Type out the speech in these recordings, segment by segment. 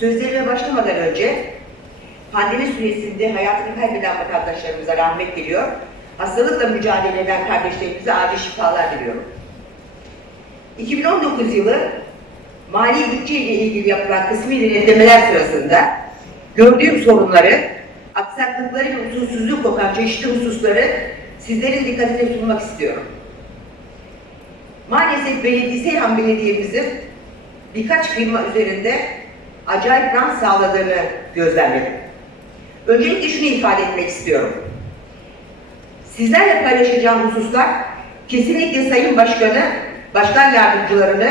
Sözlerime başlamadan önce pandemi süresinde hayatını kaybeden vatandaşlarımıza rahmet diliyor. Hastalıkla mücadele eden kardeşlerimize acil şifalar diliyorum. 2019 yılı mali bütçe ile ilgili yapılan kısmi denetlemeler sırasında gördüğüm sorunları, aksaklıkları ve usulsüzlük kokan çeşitli hususları sizlerin dikkatine sunmak istiyorum. Maalesef belediye, Seyhan Belediye'mizin birkaç firma üzerinde acayip rant sağladığını gözlemledim. Öncelikle şunu ifade etmek istiyorum. Sizlerle paylaşacağım hususlar kesinlikle Sayın Başkanı, Başkan Yardımcılarını,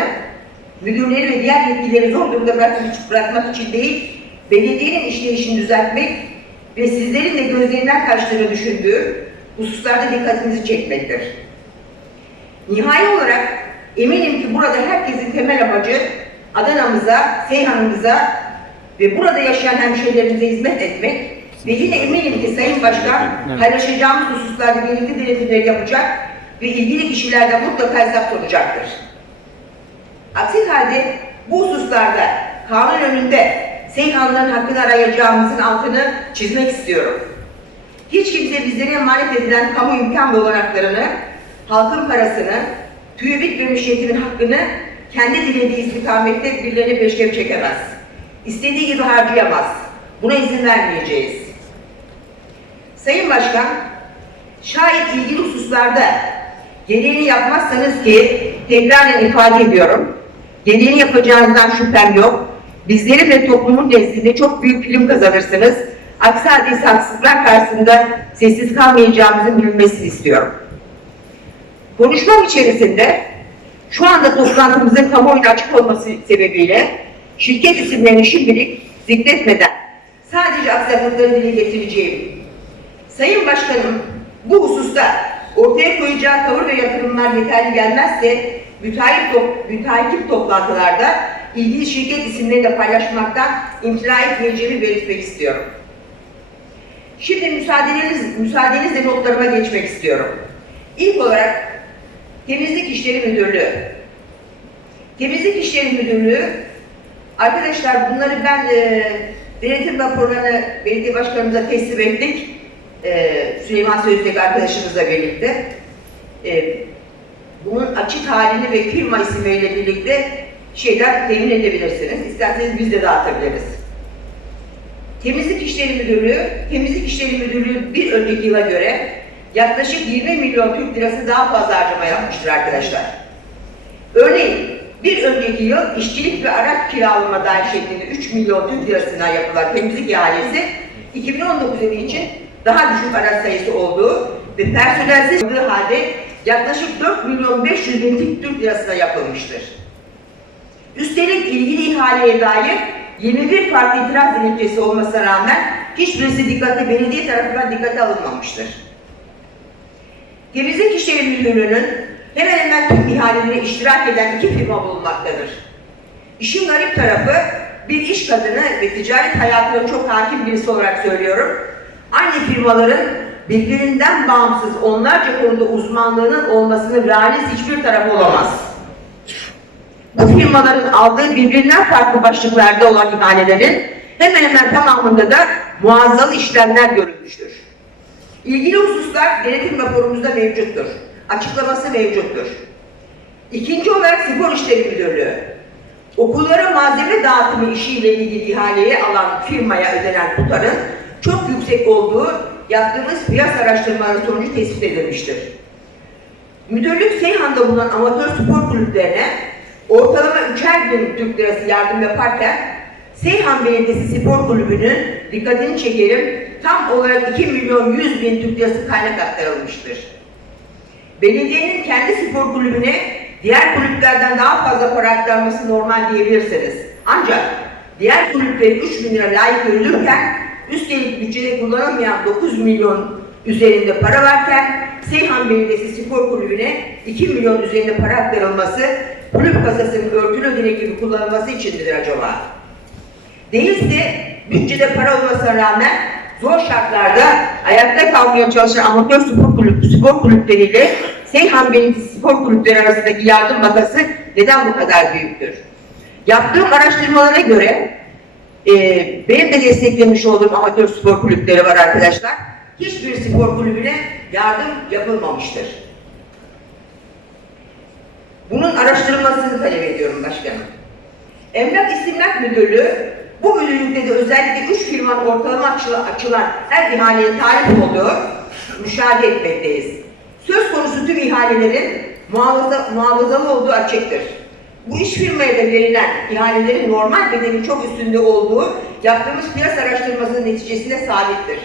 müdürleri ve diğer yetkilileri zor durumda bırakmak için değil, belediyenin işleyişini düzeltmek ve sizlerin de gözlerinden kaçtığını düşündüğü hususlarda dikkatinizi çekmektir. Nihai olarak eminim ki burada herkesin temel amacı Adana'mıza, Seyhan'ımıza ve burada yaşayan hemşehrilerimize hizmet etmek ve yine eminim ki Sayın Başkan paylaşacağımız hususlarda birlikte denetimleri yapacak ve ilgili kişilerden mutlaka hesap soracaktır. Aksi halde bu hususlarda kanun önünde Seyhanlıların hakkını arayacağımızın altını çizmek istiyorum. Hiç kimse bizlere emanet edilen kamu imkan ve olanaklarını, halkın parasını, tüyü bitmemiş yetimin hakkını kendi dilediği istikamette birilerine peşkep çekemez. İstediği gibi harcayamaz. Buna izin vermeyeceğiz. Sayın Başkan, şayet ilgili hususlarda gereğini yapmazsanız ki tekraren ifade ediyorum, gereğini yapacağınızdan şüphem yok. Bizlerin ve toplumun nezdinde çok büyük film kazanırsınız. Aksi halde haksızlıklar karşısında sessiz kalmayacağımızın bilinmesini istiyorum. Konuşmam içerisinde şu anda toplantımızın kamuoyuna açık olması sebebiyle şirket isimlerini şimdilik zikretmeden sadece aksaklıkları dile getireceğim. Sayın Başkanım bu hususta ortaya koyacağı tavır ve yatırımlar yeterli gelmezse müteahhit top, müteahhit toplantılarda ilgili şirket isimlerini de paylaşmaktan imtina etmeyeceğimi belirtmek istiyorum. Şimdi müsaadeniz, müsaadenizle notlarıma geçmek istiyorum. İlk olarak Temizlik İşleri Müdürlüğü. Temizlik İşleri Müdürlüğü, arkadaşlar bunları ben e, denetim raporlarını belediye başkanımıza teslim ettik. E, Süleyman Sözcük arkadaşımızla birlikte. E, bunun açık halini ve firma isimleriyle birlikte şeyden temin edebilirsiniz. İsterseniz biz de dağıtabiliriz. Temizlik İşleri Müdürlüğü, Temizlik İşleri Müdürlüğü bir önceki yıla göre yaklaşık 20 milyon Türk lirası daha fazla harcama yapmıştır arkadaşlar. Örneğin bir önceki yıl işçilik ve araç kiralama dahil şeklinde 3 milyon Türk lirasına yapılan temizlik ihalesi 2019 yılı için daha düşük araç sayısı olduğu ve personelsiz olduğu halde yaklaşık 4 milyon 500 bin Türk lirasına yapılmıştır. Üstelik ilgili ihaleye dair 21 farklı itiraz dilekçesi olmasına rağmen hiçbirisi dikkate belediye tarafından dikkate alınmamıştır. Temizlik İşleri Müdürlüğü'nün hemen hemen tüm ihalelerine iştirak eden iki firma bulunmaktadır. İşin garip tarafı bir iş kadını ve ticaret hayatına çok hakim birisi olarak söylüyorum. Aynı firmaların birbirinden bağımsız onlarca konuda uzmanlığının olmasının realiz hiçbir tarafı olamaz. Bu firmaların aldığı birbirinden farklı başlıklarda olan ihalelerin hemen hemen tamamında da muazzalı işlemler görülmüştür. İlgili hususlar denetim raporumuzda mevcuttur. Açıklaması mevcuttur. İkinci olarak Spor İşleri Müdürlüğü. Okullara malzeme dağıtımı işiyle ilgili ihaleye alan firmaya ödenen tutarın çok yüksek olduğu yaptığımız piyasa araştırmaları sonucu tespit edilmiştir. Müdürlük Seyhan'da bulunan amatör spor kulüplerine ortalama üçer bin Türk lirası yardım yaparken Seyhan Belediyesi Spor Kulübü'nün dikkatini çekerim tam olarak 2 milyon 100 bin Türk lirası kaynak aktarılmıştır. Belediyenin kendi spor kulübüne diğer kulüplerden daha fazla para aktarması normal diyebilirsiniz. Ancak diğer kulüplerin 3 bin lira layık görülürken üstelik bütçede kullanılmayan 9 milyon üzerinde para varken Seyhan Belediyesi Spor Kulübü'ne 2 milyon üzerinde para aktarılması kulüp kasasının örtülü ödenek gibi kullanılması içindir acaba? Değilse bütçede para olmasına rağmen zor şartlarda ayakta kalmaya çalışan amatör spor, kulüp, spor kulüpleriyle Seyhan Belediyesi Spor Kulüpleri arasındaki yardım makası neden bu kadar büyüktür? Yaptığım araştırmalara göre e, benim de desteklemiş olduğum amatör spor kulüpleri var arkadaşlar. Hiçbir spor kulübüne yardım yapılmamıştır. Bunun araştırılmasını talep ediyorum başkanım. Emlak İstimlak Müdürlüğü bu müdürlükte de özellikle üç firmanın ortalama açılan, her ihaleye talip olduğu müşahede etmekteyiz. Söz konusu tüm ihalelerin muhafaza, muhafazalı olduğu açıktır. Bu iş firmaya da verilen ihalelerin normal bedelin çok üstünde olduğu yaptığımız piyasa araştırmasının neticesinde sabittir.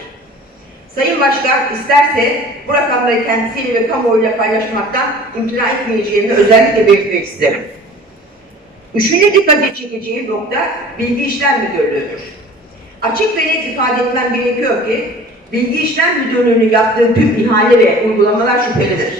Sayın Başkan isterse bu rakamları kendisiyle ve kamuoyuyla paylaşmaktan imtina etmeyeceğimi özellikle belirtmek isterim. Üçüncü dikkat çekeceği nokta Bilgi İşlem Müdürlüğü'dür. Açık ve net ifade etmem gerekiyor ki Bilgi İşlem Müdürlüğü'nün yaptığı tüm ihale ve uygulamalar şüphelidir.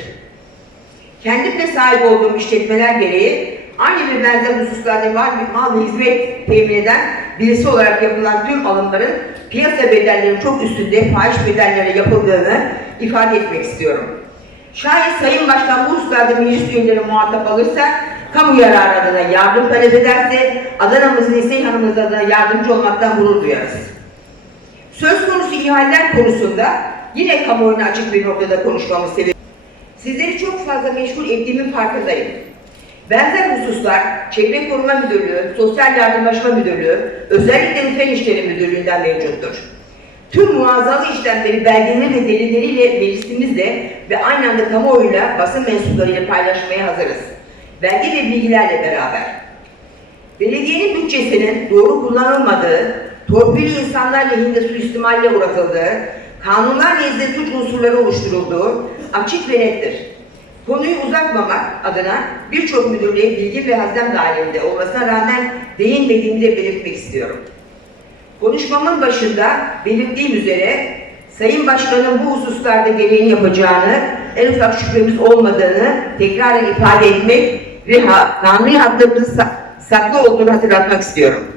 Kendim de sahip olduğum işletmeler gereği aynı ve benzer hususlarda var bir mal ve hizmet temin eden birisi olarak yapılan tüm alımların piyasa bedellerinin çok üstünde fahiş bedellere yapıldığını ifade etmek istiyorum. Şayet Sayın Başkan bu hususlarda meclis üyeleri muhatap alırsa, kamu yararı adına yardım talep ederse, Adana'mızın, Seyhan'ımız adına yardımcı olmaktan gurur duyarız. Söz konusu ihaleler konusunda yine kamuoyuna açık bir noktada konuşmamı seviyorum. Sizleri çok fazla meşgul ettiğimin farkındayım. Benzer hususlar Çevre Koruma Müdürlüğü, Sosyal Yardımlaşma Müdürlüğü, özellikle Fen İşleri Müdürlüğü'nden mevcuttur. Tüm muazzalı işlemleri belgeleri ve delilleriyle meclisimizle ve aynı anda kamuoyuyla basın mensuplarıyla paylaşmaya hazırız. Belge ve bilgilerle beraber. Belediyenin bütçesinin doğru kullanılmadığı, torpilli insanlar lehinde suistimalle uğratıldığı, kanunlar nezdinde suç unsurları oluşturulduğu açık ve nettir. Konuyu uzatmamak adına birçok müdürlüğe bilgi ve haznem dahilinde olmasına rağmen değinmediğimi de belirtmek istiyorum. Konuşmamın başında belirttiğim üzere Sayın Başkan'ın bu hususlarda gereğini yapacağını, en ufak şüphemiz olmadığını tekrar ifade etmek ve ha, kanuni haklarımızın sa- saklı olduğunu hatırlatmak istiyorum.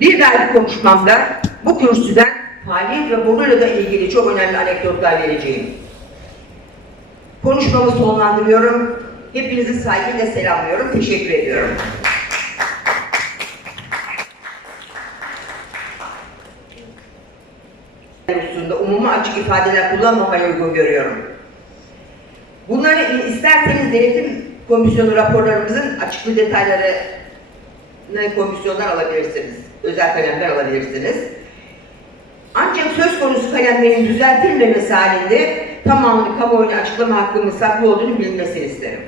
Bir dahaki konuşmamda bu kürsüden faaliyet raporuyla da ilgili çok önemli anekdotlar vereceğim. Konuşmamı sonlandırıyorum. Hepinizi saygıyla selamlıyorum. Teşekkür ediyorum. hususunda umuma açık ifadeler kullanmamayı uygun görüyorum. Bunları isterseniz denetim komisyonu raporlarımızın açıklı detaylarını komisyondan alabilirsiniz. Özel kalemler alabilirsiniz. Ancak söz konusu kalemlerin düzeltilmemesi halinde tamamını kamuoyuna açıklama hakkımın saklı olduğunu bilinmesini isterim.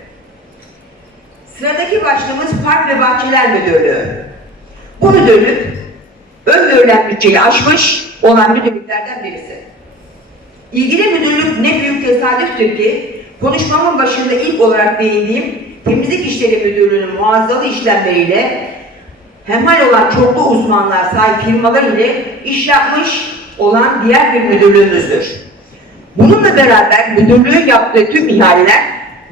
Sıradaki başlığımız Park ve Bahçeler Müdürlüğü. Bu müdürlük öngörülen bütçeyi aşmış olan müdürlüklerden birisi. İlgili müdürlük ne büyük tesadüftür ki konuşmamın başında ilk olarak değindiğim Temizlik İşleri Müdürlüğü'nün muazzalı işlemleriyle hemhal olan çoklu uzmanlar sahip firmalar ile iş yapmış olan diğer bir müdürlüğümüzdür. Bununla beraber müdürlüğün yaptığı tüm ihaleler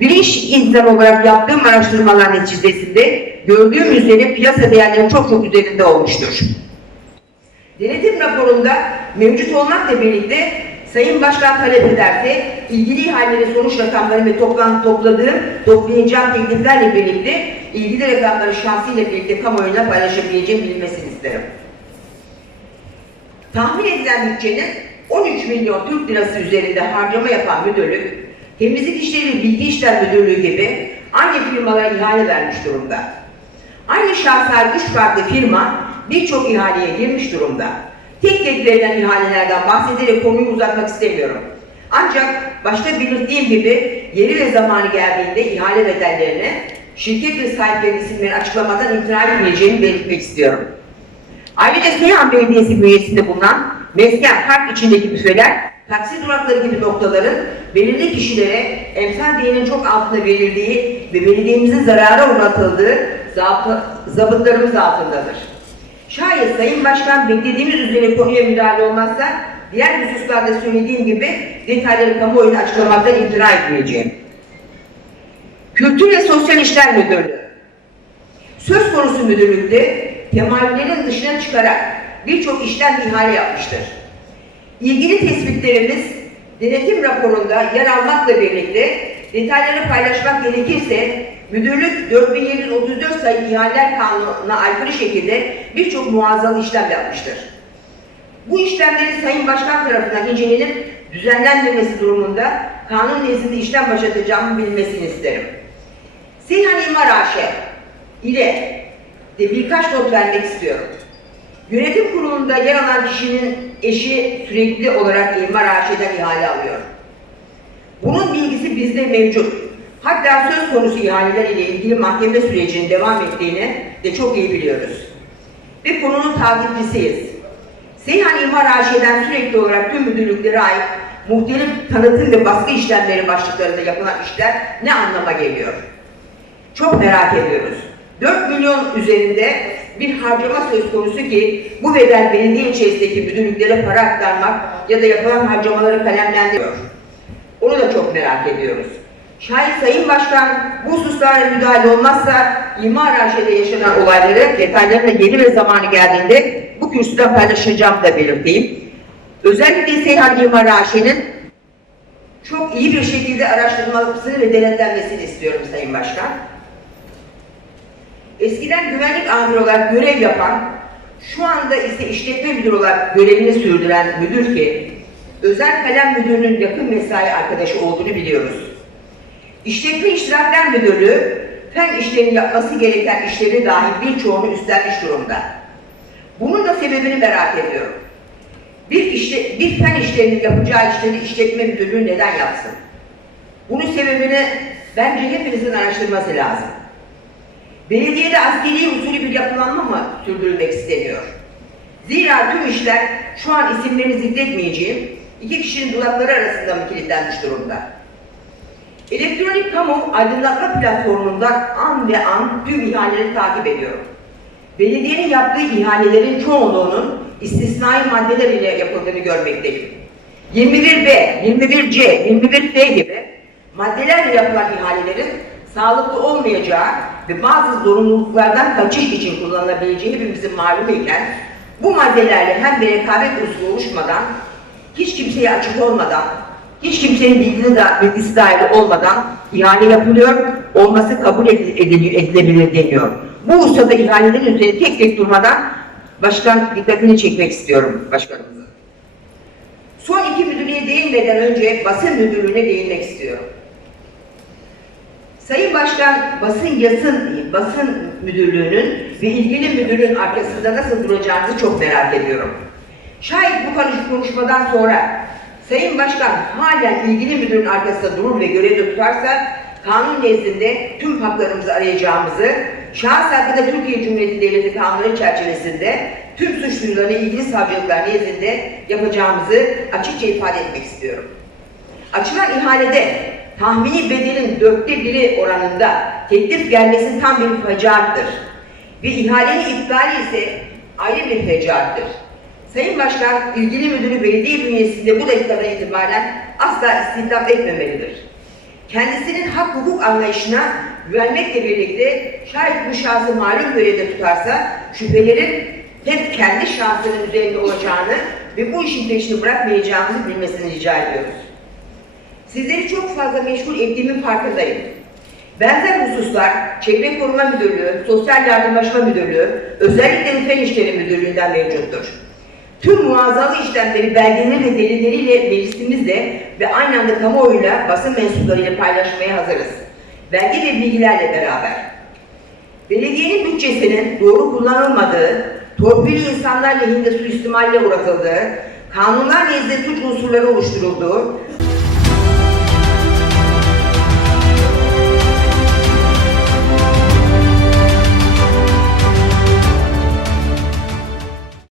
bilinç insan olarak yaptığım araştırmalar neticesinde gördüğüm üzere piyasa değerlerinin çok çok üzerinde olmuştur. Denetim raporunda mevcut olmakla birlikte Sayın Başkan talep ederse ilgili ihalelerin sonuç rakamları ve toplam topladığım, toplayacağım tekliflerle birlikte ilgili rakamları şahsıyla birlikte kamuoyuyla paylaşabileceğim bilinmesini isterim. Tahmin edilen bütçenin 13 milyon Türk lirası üzerinde harcama yapan müdürlük, Temizlik İşleri ve Bilgi İşler Müdürlüğü gibi aynı firmalara ihale vermiş durumda. Aynı şahslar üç farklı firma birçok ihaleye girmiş durumda. Tek tek verilen ihalelerden bahsederek konuyu uzatmak istemiyorum. Ancak başta belirttiğim gibi yeri ve zamanı geldiğinde ihale bedellerini şirket ve sahiplerinin isimlerini açıklamadan imtina etmeyeceğimi belirtmek istiyorum. Ayrıca Seyhan Belediyesi bünyesinde bulunan mesken park içindeki büfeler, taksi durakları gibi noktaların belirli kişilere emsal değerinin çok altında verildiği ve belediyemizin zarara uğratıldığı zabıtlarımız altındadır. Şayet Sayın Başkan beklediğimiz üzere konuya müdahale olmazsa diğer hususlarda söylediğim gibi detayları kamuoyuna açıklamaktan imtina etmeyeceğim. Kültür ve Sosyal İşler Müdürlüğü Söz konusu müdürlükte temayüllerin dışına çıkarak birçok işlem ihale yapmıştır. İlgili tespitlerimiz denetim raporunda yer almakla birlikte detayları paylaşmak gerekirse müdürlük 4734 sayılı ihaleler kanununa aykırı şekilde birçok muazzalı işlem yapmıştır. Bu işlemlerin Sayın Başkan tarafından incelenip düzenlenmemesi durumunda kanun nezdinde işlem başlatacağımı bilmesini isterim. Seyhan İmar AŞ ile de birkaç not vermek istiyorum. Yönetim kurulunda yer alan kişinin eşi sürekli olarak İmar AŞ'den ihale alıyor. Bunun bilgisi bizde mevcut. Hatta söz konusu ihaleler ile ilgili mahkeme sürecinin devam ettiğini de çok iyi biliyoruz. Ve konunun takipçisiyiz. Seyhan İmar AŞ'den sürekli olarak tüm müdürlüklere ait muhtelif tanıtım ve baskı işlemleri başlıklarında yapılan işler ne anlama geliyor? Çok merak ediyoruz. 4 milyon üzerinde bir harcama söz konusu ki bu bedel belediye içerisindeki müdürlüklere para aktarmak ya da yapılan harcamaları kalemlendiriyor. Onu da çok merak ediyoruz. Şayet Sayın Başkan bu hususlara müdahale olmazsa imar aşede yaşanan olayları detaylarına yeni ve zamanı geldiğinde bu kürsüden paylaşacağımı da belirteyim. Özellikle Seyhan İmar AŞ'nin çok iyi bir şekilde araştırılmasını ve denetlenmesini istiyorum Sayın Başkan. Eskiden güvenlik amiri olarak görev yapan, şu anda ise işletme müdürü olarak görevini sürdüren müdür ki, özel kalem müdürünün yakın mesai arkadaşı olduğunu biliyoruz. İşletme İştirakler Müdürlüğü, fen işlerini yapması gereken işleri dahil birçoğunu üstlenmiş durumda. Bunun da sebebini merak ediyorum. Bir, işte, bir fen işlerinin yapacağı işleri işletme müdürlüğü neden yapsın? Bunun sebebini bence hepinizin araştırması lazım. Belediyede askeri usulü bir yapılanma mı sürdürülmek isteniyor? Zira tüm işler şu an isimlerini zikretmeyeceğim iki kişinin dudakları arasında mı kilitlenmiş durumda? Elektronik kamu aydınlatma platformundan an ve an tüm ihaleleri takip ediyorum. Belediyenin yaptığı ihalelerin çoğunluğunun istisnai maddeler ile yapıldığını görmekteyim. 21B, 21C, 21F gibi maddelerle yapılan ihalelerin sağlıklı olmayacağı ve bazı zorunluluklardan kaçış için kullanılabileceği hepimizin malum iken bu maddelerle hem de rekabet usulü oluşmadan, hiç kimseye açık olmadan, hiç kimsenin bilgisi, da, bilgisi dahil olmadan ihale yapılıyor, olması kabul edil- edil- edilebilir deniyor. Bu hususada ihalelerin üzerine tek tek durmadan başkan dikkatini çekmek istiyorum başkanımızın. Son iki müdürlüğe değinmeden önce basın müdürlüğüne değinmek istiyorum. Sayın Başkan basın yasın basın müdürlüğünün ve ilgili müdürün arkasında nasıl duracağınızı çok merak ediyorum. Şayet bu konuş- konuşmadan sonra Sayın Başkan halen ilgili müdürün arkasında durur ve görevde tutarsa kanun nezdinde tüm haklarımızı arayacağımızı, şahıs hakkında Türkiye Cumhuriyeti Devleti kanunu çerçevesinde tüm suç duyularını ilgili savcılıklar nezdinde yapacağımızı açıkça ifade etmek istiyorum. Açılan ihalede tahmini bedelin dörtte biri oranında teklif gelmesi tam bir fecaattır. Ve ihalenin iptali ise ayrı bir fecaattır. Sayın Başkan, ilgili müdürü belediye bünyesinde bu dakikadan itibaren asla istihdam etmemelidir. Kendisinin hak hukuk anlayışına güvenmekle birlikte şayet bu şahsı malum görevde tutarsa şüphelerin hep kendi şahsının üzerinde olacağını ve bu işin peşini bırakmayacağımızı bilmesini rica ediyoruz. Sizleri çok fazla meşgul ettiğimin farkındayım. Benzer hususlar Çevre Koruma Müdürlüğü, Sosyal Yardımlaşma Müdürlüğü, özellikle Fen İşleri Müdürlüğü'nden mevcuttur. Tüm muazzalı işlemleri belgeleri ve delilleriyle meclisimizle ve aynı anda kamuoyuyla basın mensuplarıyla paylaşmaya hazırız. Belge ve bilgilerle beraber. Belediyenin bütçesinin doğru kullanılmadığı, torpilli insanlar lehinde suistimalle uğratıldığı, kanunlar nezdinde suç unsurları oluşturulduğu,